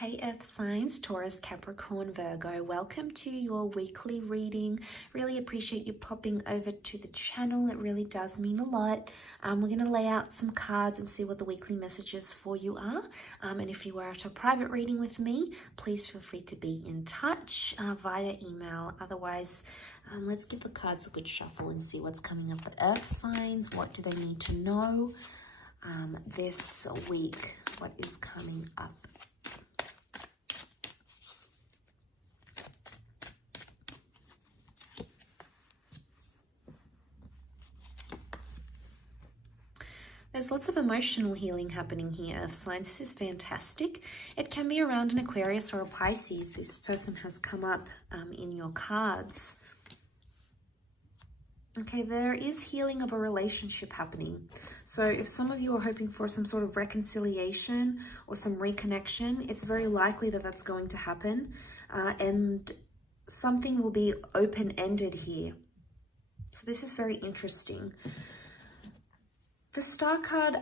Hey Earth signs, Taurus, Capricorn, Virgo, welcome to your weekly reading. Really appreciate you popping over to the channel. It really does mean a lot. We're going to lay out some cards and see what the weekly messages for you are. And if you were at a private reading with me, please feel free to be in touch via email. Otherwise, let's give the cards a good shuffle and see what's coming up for Earth signs. What do they need to know this week? What is coming up? There's lots of emotional healing happening here, Earth signs. This is fantastic. It can be around an Aquarius or a Pisces. This person has come up in your cards. Okay, there is healing of a relationship happening. So if some of you are hoping for some sort of reconciliation or some reconnection, it's very likely that that's going to happen. And something will be open-ended here. So this is very interesting. The Star card,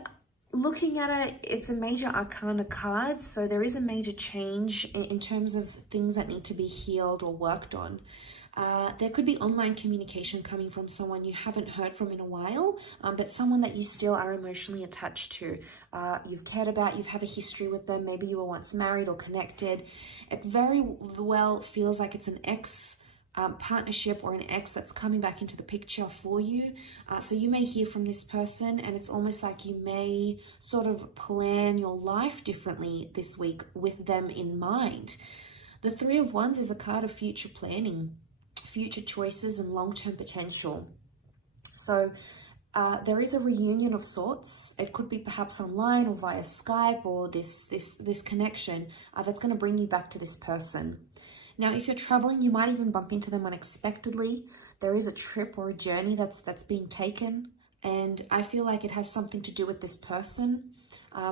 looking at it, it's a major arcana card, so there is a major change in terms of things that need to be healed or worked on. There could be online communication coming from someone you haven't heard from in a while, but someone that you still are emotionally attached to. You've cared about, you've had a history with them, maybe you were once married or connected. It very well feels like it's an ex partnership or an ex that's coming back into the picture for you. So you may hear from this person and it's almost like you may sort of plan your life differently this week with them in mind. The Three of Wands is a card of future planning, future choices and long-term potential. So there is a reunion of sorts. It could be perhaps online or via Skype or this connection that's going to bring you back to this person. Now, if you're traveling, you might even bump into them unexpectedly. There is a trip or a journey that's being taken, and I feel like it has something to do with this person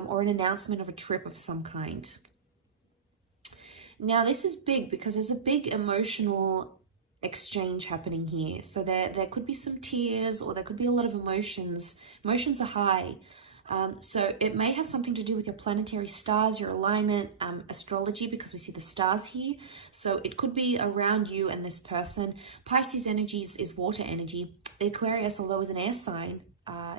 or an announcement of a trip of some kind. Now, this is big because there's a big emotional exchange happening here. So there could be some tears or there could be a lot of emotions. Emotions are high. So it may have something to do with your planetary stars, your alignment, astrology, because we see the stars here. So it could be around you and this person. Pisces energies is water energy. Aquarius, although is an air sign,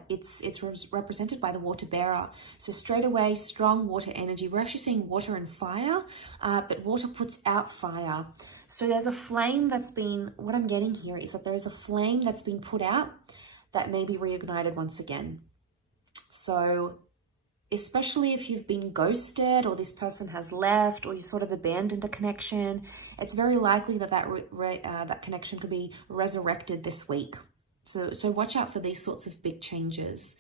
it's represented by the water bearer. So straight away, strong water energy. We're actually seeing water and fire, but water puts out fire. So there's a flame that's been, what I'm getting here is that there is a flame that's been put out that may be reignited once again. So especially if you've been ghosted or this person has left or you sort of abandoned a connection, it's very likely that that connection could be resurrected this week. So watch out for these sorts of big changes.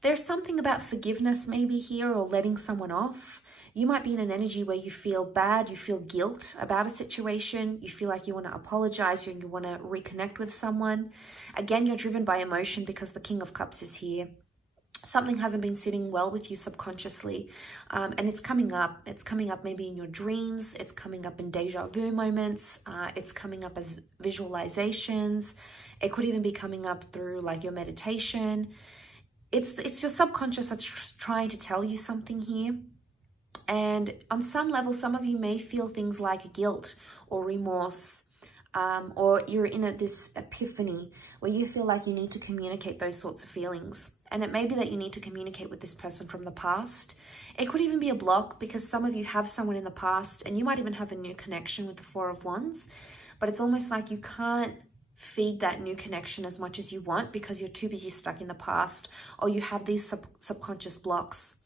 There's something about forgiveness maybe here or letting someone off. You might be in an energy where you feel bad, you feel guilt about a situation, you feel like you want to apologize and you want to reconnect with someone. Again, you're driven by emotion because the King of Cups is here. Something hasn't been sitting well with you subconsciously, and it's coming up. It's coming up maybe in your dreams. It's coming up in deja vu moments. It's coming up as visualizations. It could even be coming up through like your meditation. It's your subconscious that's trying to tell you something here. And on some level, some of you may feel things like guilt or remorse, or you're in this epiphany where you feel like you need to communicate those sorts of feelings. And it may be that you need to communicate with this person from the past. It could even be a block because some of you have someone in the past and you might even have a new connection with the Four of Wands, but it's almost like you can't feed that new connection as much as you want because you're too busy stuck in the past, or you have these subconscious blocks.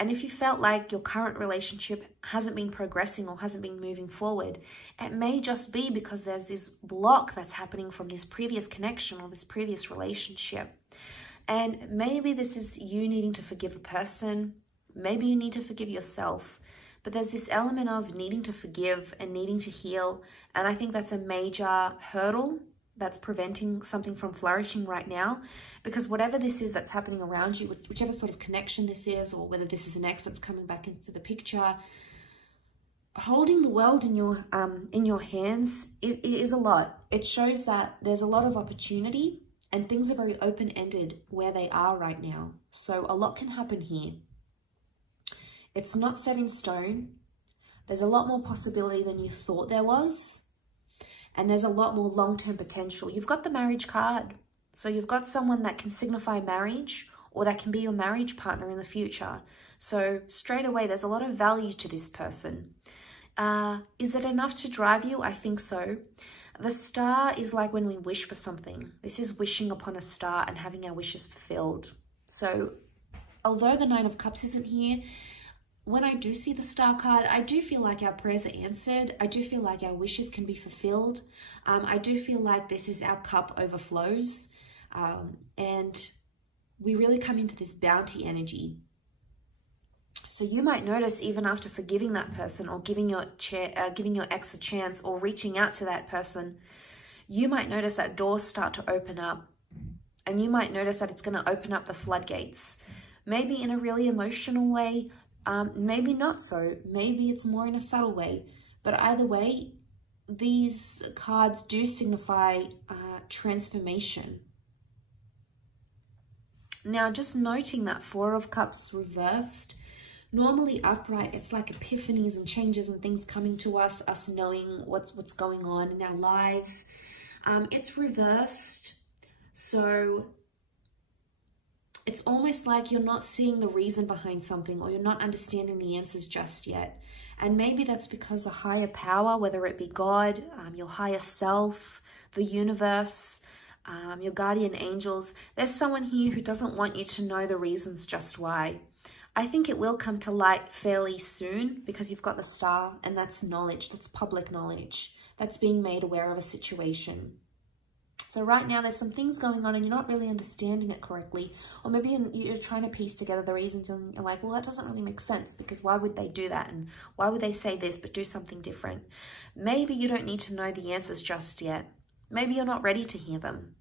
And if you felt like your current relationship hasn't been progressing or hasn't been moving forward, it may just be because there's this block that's happening from this previous connection or this previous relationship. And maybe this is you needing to forgive a person. Maybe you need to forgive yourself. But there's this element of needing to forgive and needing to heal. And I think that's a major hurdle that's preventing something from flourishing right now, because whatever this is that's happening around you, whichever sort of connection this is, or whether this is an ex that's coming back into the picture, holding the world in your hands is a lot. It shows that there's a lot of opportunity and things are very open-ended where they are right now. So a lot can happen here. It's not set in stone. There's a lot more possibility than you thought there was. And there's a lot more long-term potential. You've got the marriage card. So you've got someone that can signify marriage, or that can be your marriage partner in the future. So straight away, there's a lot of value to this person. Is it enough to drive you? I think so. The star is like when we wish for something. This is wishing upon a star and having our wishes fulfilled. So although the Nine of Cups isn't here, when I do see the star card, I do feel like our prayers are answered. I do feel like our wishes can be fulfilled. I do feel like this is our cup overflows. And we really come into this bounty energy. So you might notice, even after forgiving that person, or giving your ex a chance, or reaching out to that person, you might notice that doors start to open up. And you might notice that it's going to open up the floodgates. Maybe in a really emotional way, maybe not so. Maybe it's more in a subtle way. But either way, these cards do signify transformation. Now, just noting that Four of Cups reversed, normally upright, it's like epiphanies and changes and things coming to us knowing what's going on in our lives. It's reversed, so it's almost like you're not seeing the reason behind something, or you're not understanding the answers just yet. And maybe that's because a higher power, whether it be God, your higher self, the universe, your guardian angels, there's someone here who doesn't want you to know the reasons just why. I think it will come to light fairly soon, because you've got the star, and that's knowledge, that's public knowledge, that's being made aware of a situation. So right now there's some things going on and you're not really understanding it correctly, or maybe you're trying to piece together the reasons and you're like, well, that doesn't really make sense, because why would they do that, and why would they say this but do something different? Maybe you don't need to know the answers just yet. Maybe you're not ready to hear them.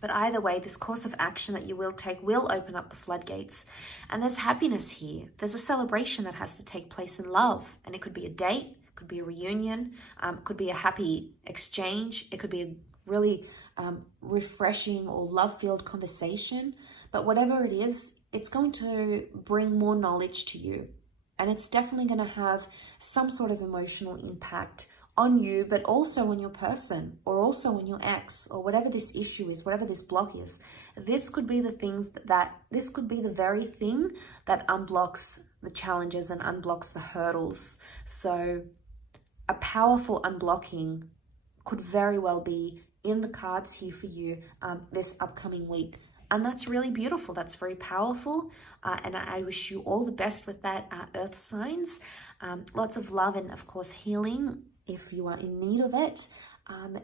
But either way, this course of action that you will take will open up the floodgates. And there's happiness here. There's a celebration that has to take place in love. And it could be a date, it could be a reunion, it could be a happy exchange, it could be a really refreshing or love-filled conversation. But whatever it is, it's going to bring more knowledge to you. And it's definitely going to have some sort of emotional impact on you, but also on your person, or also on your ex, or whatever this issue is, whatever this block is. This could be this could be the very thing that unblocks the challenges and unblocks the hurdles. So a powerful unblocking could very well be in the cards here for you this upcoming week. And that's really beautiful. That's very powerful. And I wish you all the best with that, earth signs. Lots of love and, of course, healing if you are in need of it.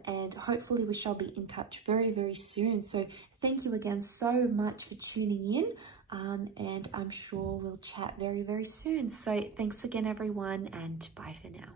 And hopefully we shall be in touch very, very soon. So thank you again so much for tuning in. And I'm sure we'll chat very, very soon. So thanks again, everyone, and bye for now.